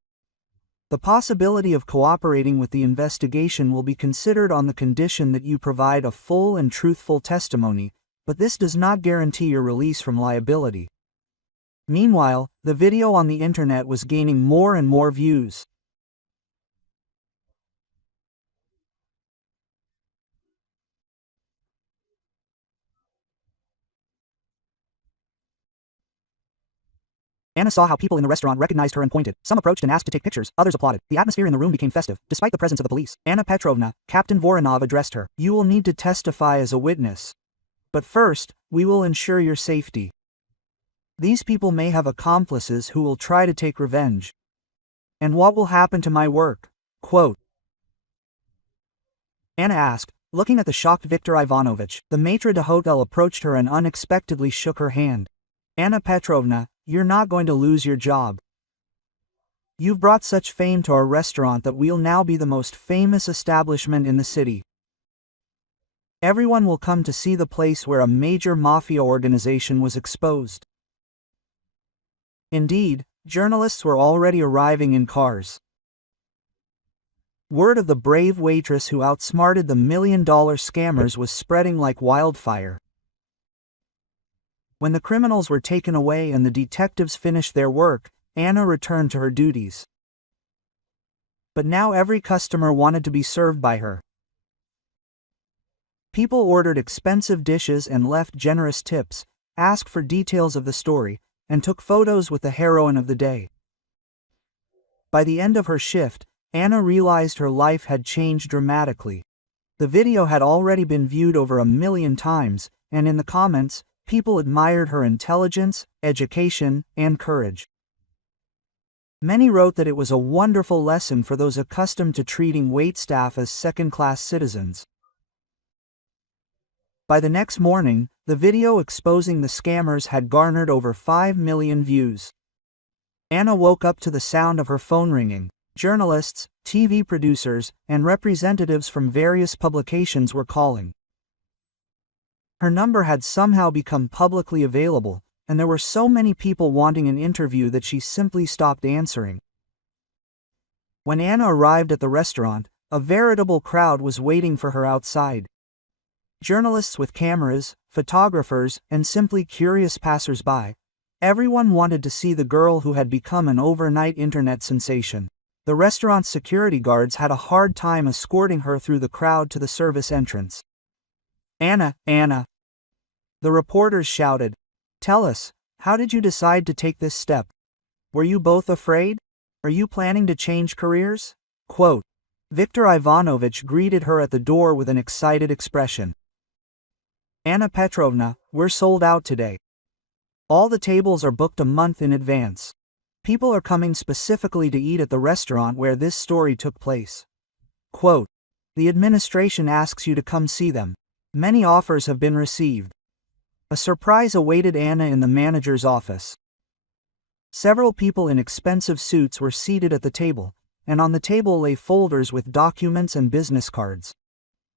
The possibility of cooperating with the investigation will be considered on the condition that you provide a full and truthful testimony, but this does not guarantee your release from liability. Meanwhile, the video on the internet was gaining more and more views. Anna saw how people in the restaurant recognized her and pointed. Some approached and asked to take pictures, others applauded. The atmosphere in the room became festive, despite the presence of the police. Anna Petrovna, Captain Voronov addressed her. You will need to testify as a witness. But first, we will ensure your safety. These people may have accomplices who will try to take revenge. And what will happen to my work? Quote. Anna asked, looking at the shocked Viktor Ivanovich. The maître d'hôtel approached her and unexpectedly shook her hand. Anna Petrovna, you're not going to lose your job. You've brought such fame to our restaurant that we'll now be the most famous establishment in the city. Everyone will come to see the place where a major mafia organization was exposed. Indeed, journalists were already arriving in cars. Word of the brave waitress who outsmarted the million-dollar scammers was spreading like wildfire. When the criminals were taken away and the detectives finished their work, Anna returned to her duties. But now every customer wanted to be served by her. People ordered expensive dishes and left generous tips, asked for details of the story, and took photos with the heroine of the day. By the end of her shift, Anna realized her life had changed dramatically. The video had already been viewed over 1 million times, and in the comments, people admired her intelligence, education, and courage. Many wrote that it was a wonderful lesson for those accustomed to treating waitstaff as second-class citizens. By the next morning, the video exposing the scammers had garnered over 5 million views. Anna woke up to the sound of her phone ringing. Journalists, TV producers, and representatives from various publications were calling. Her number had somehow become publicly available, and there were so many people wanting an interview that she simply stopped answering. When Anna arrived at the restaurant, A veritable crowd was waiting for her outside. Journalists with cameras, photographers, and simply curious passers-by. Everyone wanted to see the girl who had become an overnight internet sensation. The restaurant's security guards had a hard time escorting her through the crowd to the service entrance. "Anna, Anna!" the reporters shouted. "Tell us, how did you decide to take this step? Were you both afraid? Are you planning to change careers?" Quote. Viktor Ivanovich greeted her at the door with an excited expression. "Anna Petrovna, we're sold out today. All the tables are booked a month in advance. People are coming specifically to eat at the restaurant where this story took place." Quote. "The administration asks you to come see them. Many offers have been received." A surprise awaited Anna in the manager's office. Several people in expensive suits were seated at the table, and on the table lay folders with documents and business cards.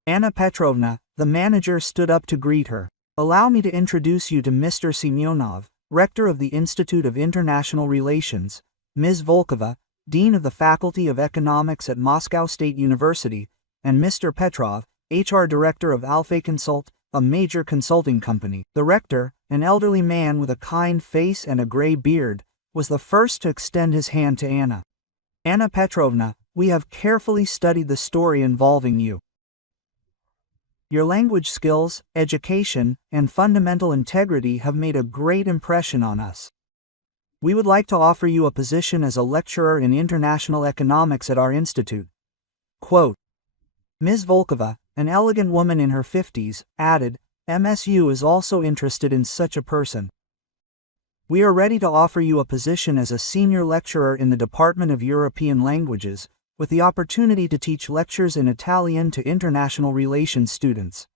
"Anna Petrovna," the manager stood up to greet her. "Allow me to introduce you to Mr. Semyonov, Rector of the Institute of International Relations, Ms. Volkova, Dean of the Faculty of Economics at Moscow State University, and Mr. Petrov, HR Director of Alpha Consult, a major consulting company." The rector, an elderly man with a kind face and a gray beard, was the first to extend his hand to Anna. "Anna Petrovna, we have carefully studied the story involving you. Your language skills, education, and fundamental integrity have made a great impression on us. We would like to offer you a position as a lecturer in international economics at our institute." Quote. Ms. Volkova, an elegant woman in her 50s, added, "MSU is also interested in such a person. We are ready to offer you a position as a senior lecturer in the Department of European Languages, with the opportunity to teach lectures in Italian to international relations students."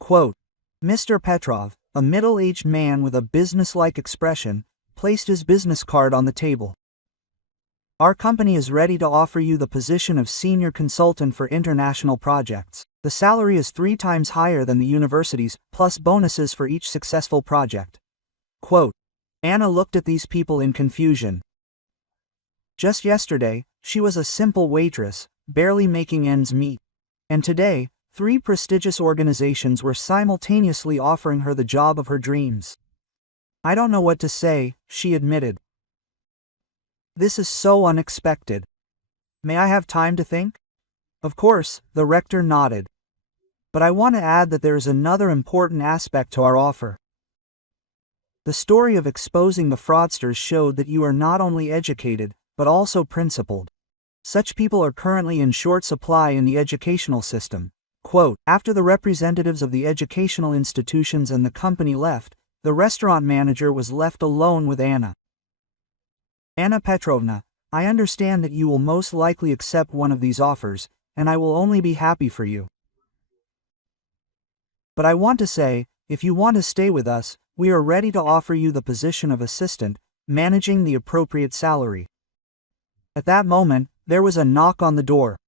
Quote. Mr. Petrov, a middle-aged man with a business-like expression, placed his business card on the table. "Our company is ready to offer you the position of senior consultant for international projects. The salary is 3 times higher than the university's, plus bonuses for each successful project." Quote. Anna looked at these people in confusion. Just yesterday, she was a simple waitress, barely making ends meet. And today, 3 prestigious organizations were simultaneously offering her the job of her dreams. "I don't know what to say," she admitted. "This is so unexpected. May I have time to think?" "Of course," the rector nodded. "But I want to add that there is another important aspect to our offer. The story of exposing the fraudsters showed that you are not only educated, but also principled. Such people are currently in short supply in the educational system." Quote. After the representatives of the educational institutions and the company left, the restaurant manager was left alone with Anna. "Anna Petrovna, I understand that you will most likely accept one of these offers, and I will only be happy for you. But I want to say, if you want to stay with us, we are ready to offer you the position of assistant, managing the appropriate salary." At that moment, there was a knock on the door.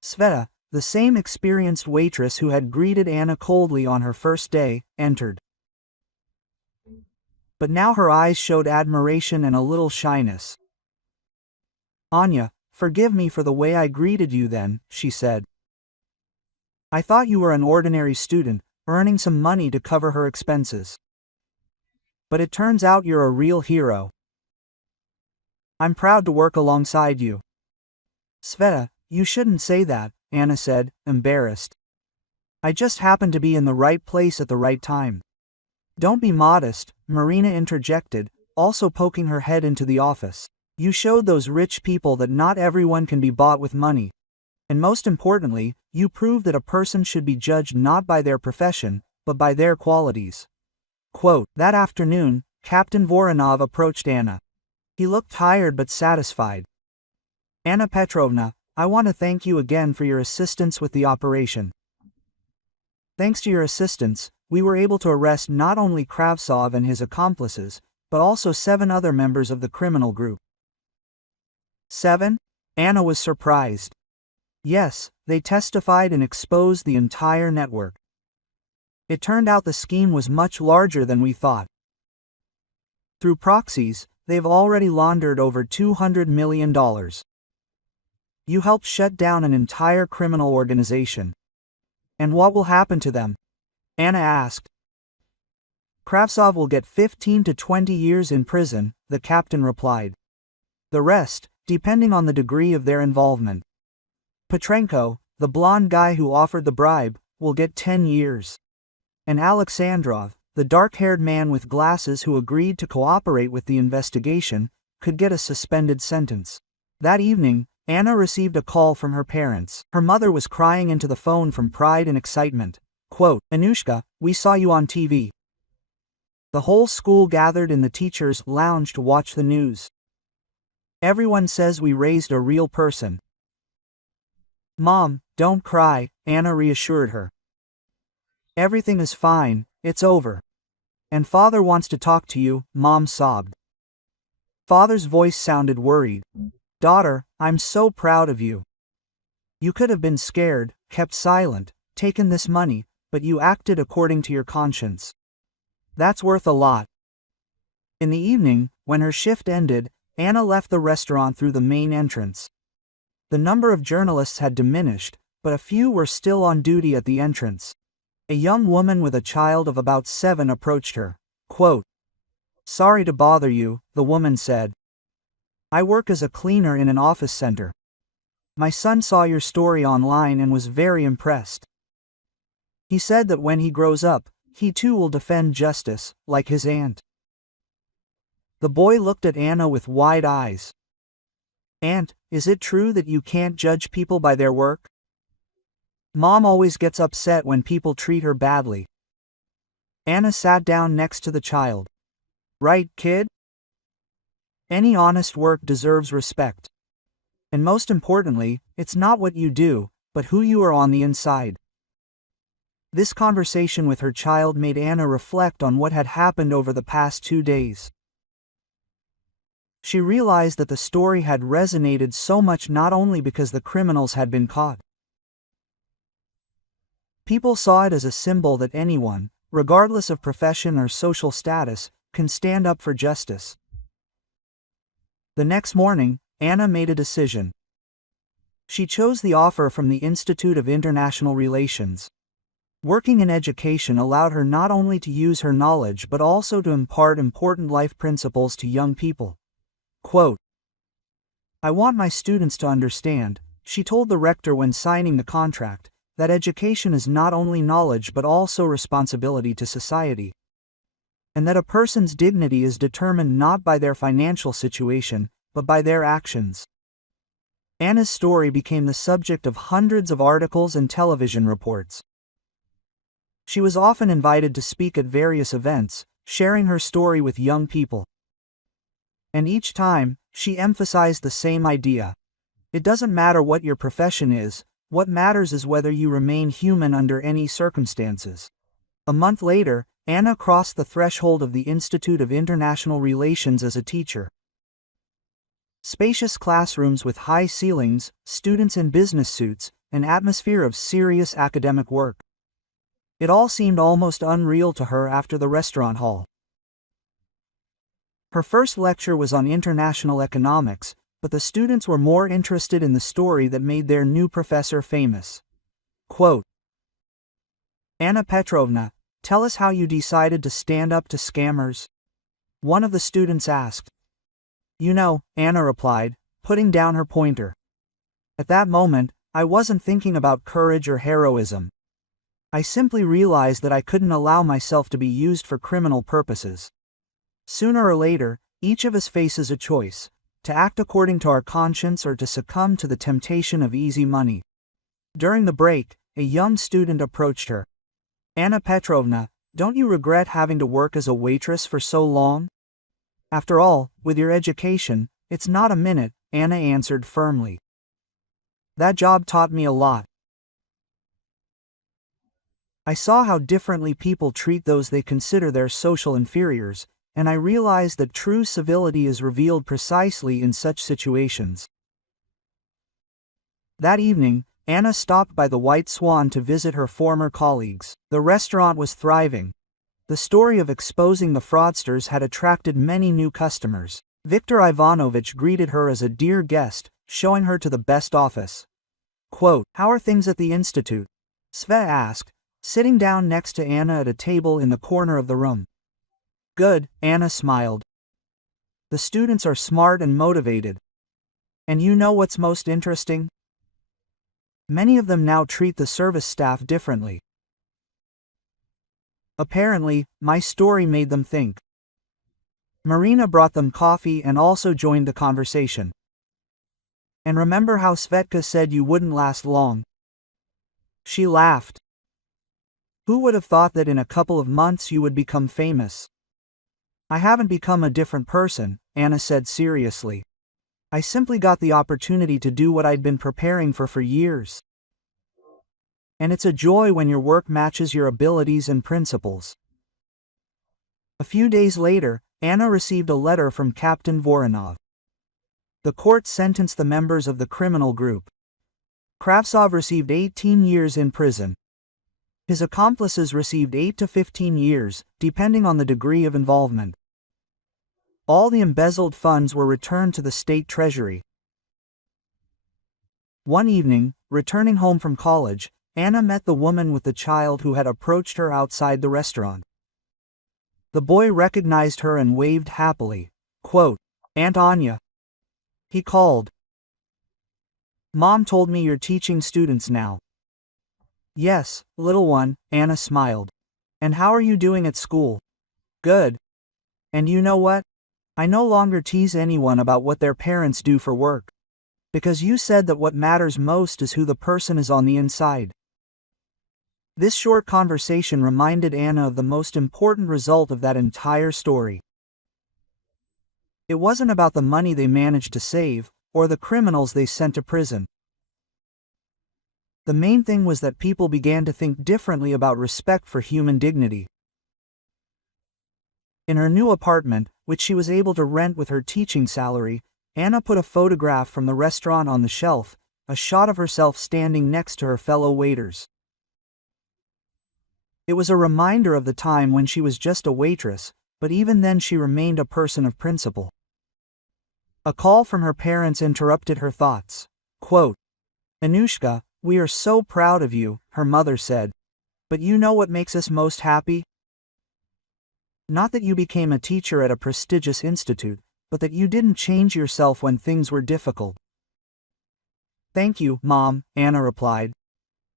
Sveta, the same experienced waitress who had greeted Anna coldly on her first day, entered. But now her eyes showed admiration and a little shyness. "Anya, forgive me for the way I greeted you then," she said. "I thought you were an ordinary student, earning some money to cover her expenses. But it turns out you're a real hero. I'm proud to work alongside you." "Sveta, you shouldn't say that," Anna said, embarrassed. "I just happened to be in the right place at the right time." "Don't be modest," Marina interjected, also poking her head into the office. "You showed those rich people that not everyone can be bought with money. And most importantly, you proved that a person should be judged not by their profession, but by their qualities." Quote. That afternoon, Captain Voronov approached Anna. He looked tired but satisfied. "Anna Petrovna, I want to thank you again for your assistance with the operation. Thanks to your assistance, we were able to arrest not only Kravtsov and his accomplices, but also 7 other members of the criminal group." 7? Anna was surprised. Yes, they testified and exposed the entire network. It turned out the scheme was much larger than we thought. Through proxies, they've already laundered over $200 million. You helped shut down an entire criminal organization. And what will happen to them? Anna asked. Kravtsov will get 15 to 20 years in prison, the captain replied. The rest, depending on the degree of their involvement. Petrenko, the blonde guy who offered the bribe, will get 10 years. And Alexandrov, the dark-haired man with glasses who agreed to cooperate with the investigation, could get a suspended sentence. That evening, Anna received a call from her parents. Her mother was crying into the phone from pride and excitement. Quote, Anushka, we saw you on TV. The whole school gathered in the teacher's lounge to watch the news. Everyone says we raised a real person. Mom, don't cry, Anna reassured her. Everything is fine, it's over. And Father wants to talk to you, Mom sobbed. Father's voice sounded worried. Daughter, I'm so proud of you. You could have been scared, kept silent, taken this money, but you acted according to your conscience. That's worth a lot. In the evening, when her shift ended, Anna left the restaurant through the main entrance. The number of journalists had diminished, but a few were still on duty at the entrance. A young woman with a child of about 7 approached her. Quote, Sorry to bother you, the woman said. I work as a cleaner in an office center. My son saw your story online and was very impressed. He said that when he grows up, he too will defend justice, like his aunt. The boy looked at Anna with wide eyes. Aunt, is it true that you can't judge people by their work? Mom always gets upset when people treat her badly. Anna sat down next to the child. Right, kid? Any honest work deserves respect. And most importantly, it's not what you do, but who you are on the inside. This conversation with her child made Anna reflect on what had happened over the past 2 days. She realized that the story had resonated so much not only because the criminals had been caught. People saw it as a symbol that anyone, regardless of profession or social status, can stand up for justice. The next morning, Anna made a decision. She chose the offer from the Institute of International Relations. Working in education allowed her not only to use her knowledge but also to impart important life principles to young people. Quote, I want my students to understand, she told the rector when signing the contract, that education is not only knowledge but also responsibility to society. And that a person's dignity is determined not by their financial situation, but by their actions. Anna's story became the subject of hundreds of articles and television reports. She was often invited to speak at various events, sharing her story with young people. And each time, she emphasized the same idea. It doesn't matter what your profession is, what matters is whether you remain human under any circumstances. A month later, Anna crossed the threshold of the Institute of International Relations as a teacher. Spacious classrooms with high ceilings, students in business suits, an atmosphere of serious academic work. It all seemed almost unreal to her after the restaurant hall. Her first lecture was on international economics, but the students were more interested in the story that made their new professor famous. Quote, Anna Petrovna, tell us how you decided to stand up to scammers. One of the students asked. You know, Anna replied, putting down her pointer. At that moment, I wasn't thinking about courage or heroism. I simply realized that I couldn't allow myself to be used for criminal purposes. Sooner or later, each of us faces a choice, to act according to our conscience or to succumb to the temptation of easy money. During the break, a young student approached her. Anna Petrovna, don't you regret having to work as a waitress for so long? After all, with your education, it's not a minute, Anna answered firmly. That job taught me a lot. I saw how differently people treat those they consider their social inferiors, and I realized that true civility is revealed precisely in such situations. That evening, Anna stopped by the White Swan to visit her former colleagues. The restaurant was thriving. The story of exposing the fraudsters had attracted many new customers. Viktor Ivanovich greeted her as a dear guest, showing her to the best office. Quote, "How are things at the institute?" Svet asked, sitting down next to Anna at a table in the corner of the room. "Good," Anna smiled. "The students are smart and motivated. And you know what's most interesting? Many of them now treat the service staff differently. Apparently, my story made them think." Marina brought them coffee and also joined the conversation. "And remember how Svetka said you wouldn't last long?" She laughed. "Who would have thought that in a couple of months you would become famous?" "I haven't become a different person," Anna said seriously. "I simply got the opportunity to do what I'd been preparing for years. And it's a joy when your work matches your abilities and principles." A few days later, Anna received a letter from Captain Voronov. The court sentenced the members of the criminal group. Kravtsov received 18 years in prison. His accomplices received 8 to 15 years, depending on the degree of involvement. All the embezzled funds were returned to the state treasury. One evening, returning home from college, Anna met the woman with the child who had approached her outside the restaurant. The boy recognized her and waved happily. Quote, "Aunt Anya." He called. "Mom told me you're teaching students now." "Yes, little one," Anna smiled. "And how are you doing at school?" "Good. And you know what? I no longer tease anyone about what their parents do for work. Because you said that what matters most is who the person is on the inside." This short conversation reminded Anna of the most important result of that entire story. It wasn't about the money they managed to save, or the criminals they sent to prison. The main thing was that people began to think differently about respect for human dignity. In her new apartment, which she was able to rent with her teaching salary, Anna put a photograph from the restaurant on the shelf, a shot of herself standing next to her fellow waiters. It was a reminder of the time when she was just a waitress, but even then she remained a person of principle. A call from her parents interrupted her thoughts. Quote, "Anushka, we are so proud of you," her mother said. "But you know what makes us most happy? Not that you became a teacher at a prestigious institute, but that you didn't change yourself when things were difficult." "Thank you, Mom," Anna replied.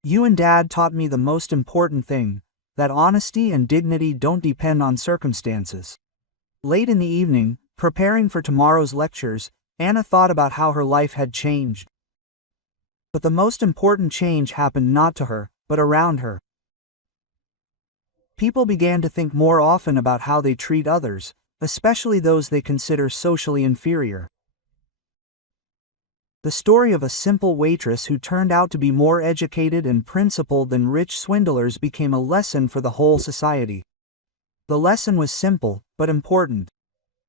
"You and Dad taught me the most important thing, that honesty and dignity don't depend on circumstances." Late in the evening, preparing for tomorrow's lectures, Anna thought about how her life had changed. But the most important change happened not to her, but around her. People began to think more often about how they treat others, especially those they consider socially inferior. The story of a simple waitress who turned out to be more educated and principled than rich swindlers became a lesson for the whole society. The lesson was simple, but important.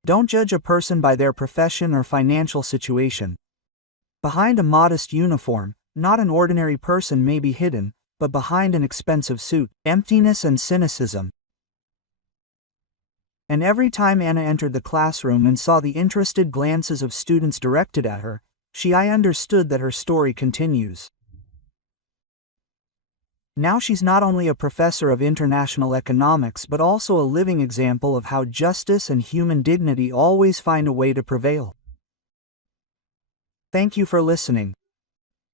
Don't judge a person by their profession or financial situation. Behind a modest uniform, not an ordinary person may be hidden, but behind an expensive suit, emptiness and cynicism. And every time Anna entered the classroom and saw the interested glances of students directed at her, I understood that her story continues. Now she's not only a professor of international economics but also a living example of how justice and human dignity always find a way to prevail. Thank you for listening.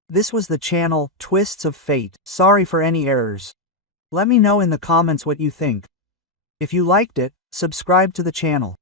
This was the channel, Twists of Fate. Sorry for any errors. Let me know in the comments what you think. If you liked it, subscribe to the channel.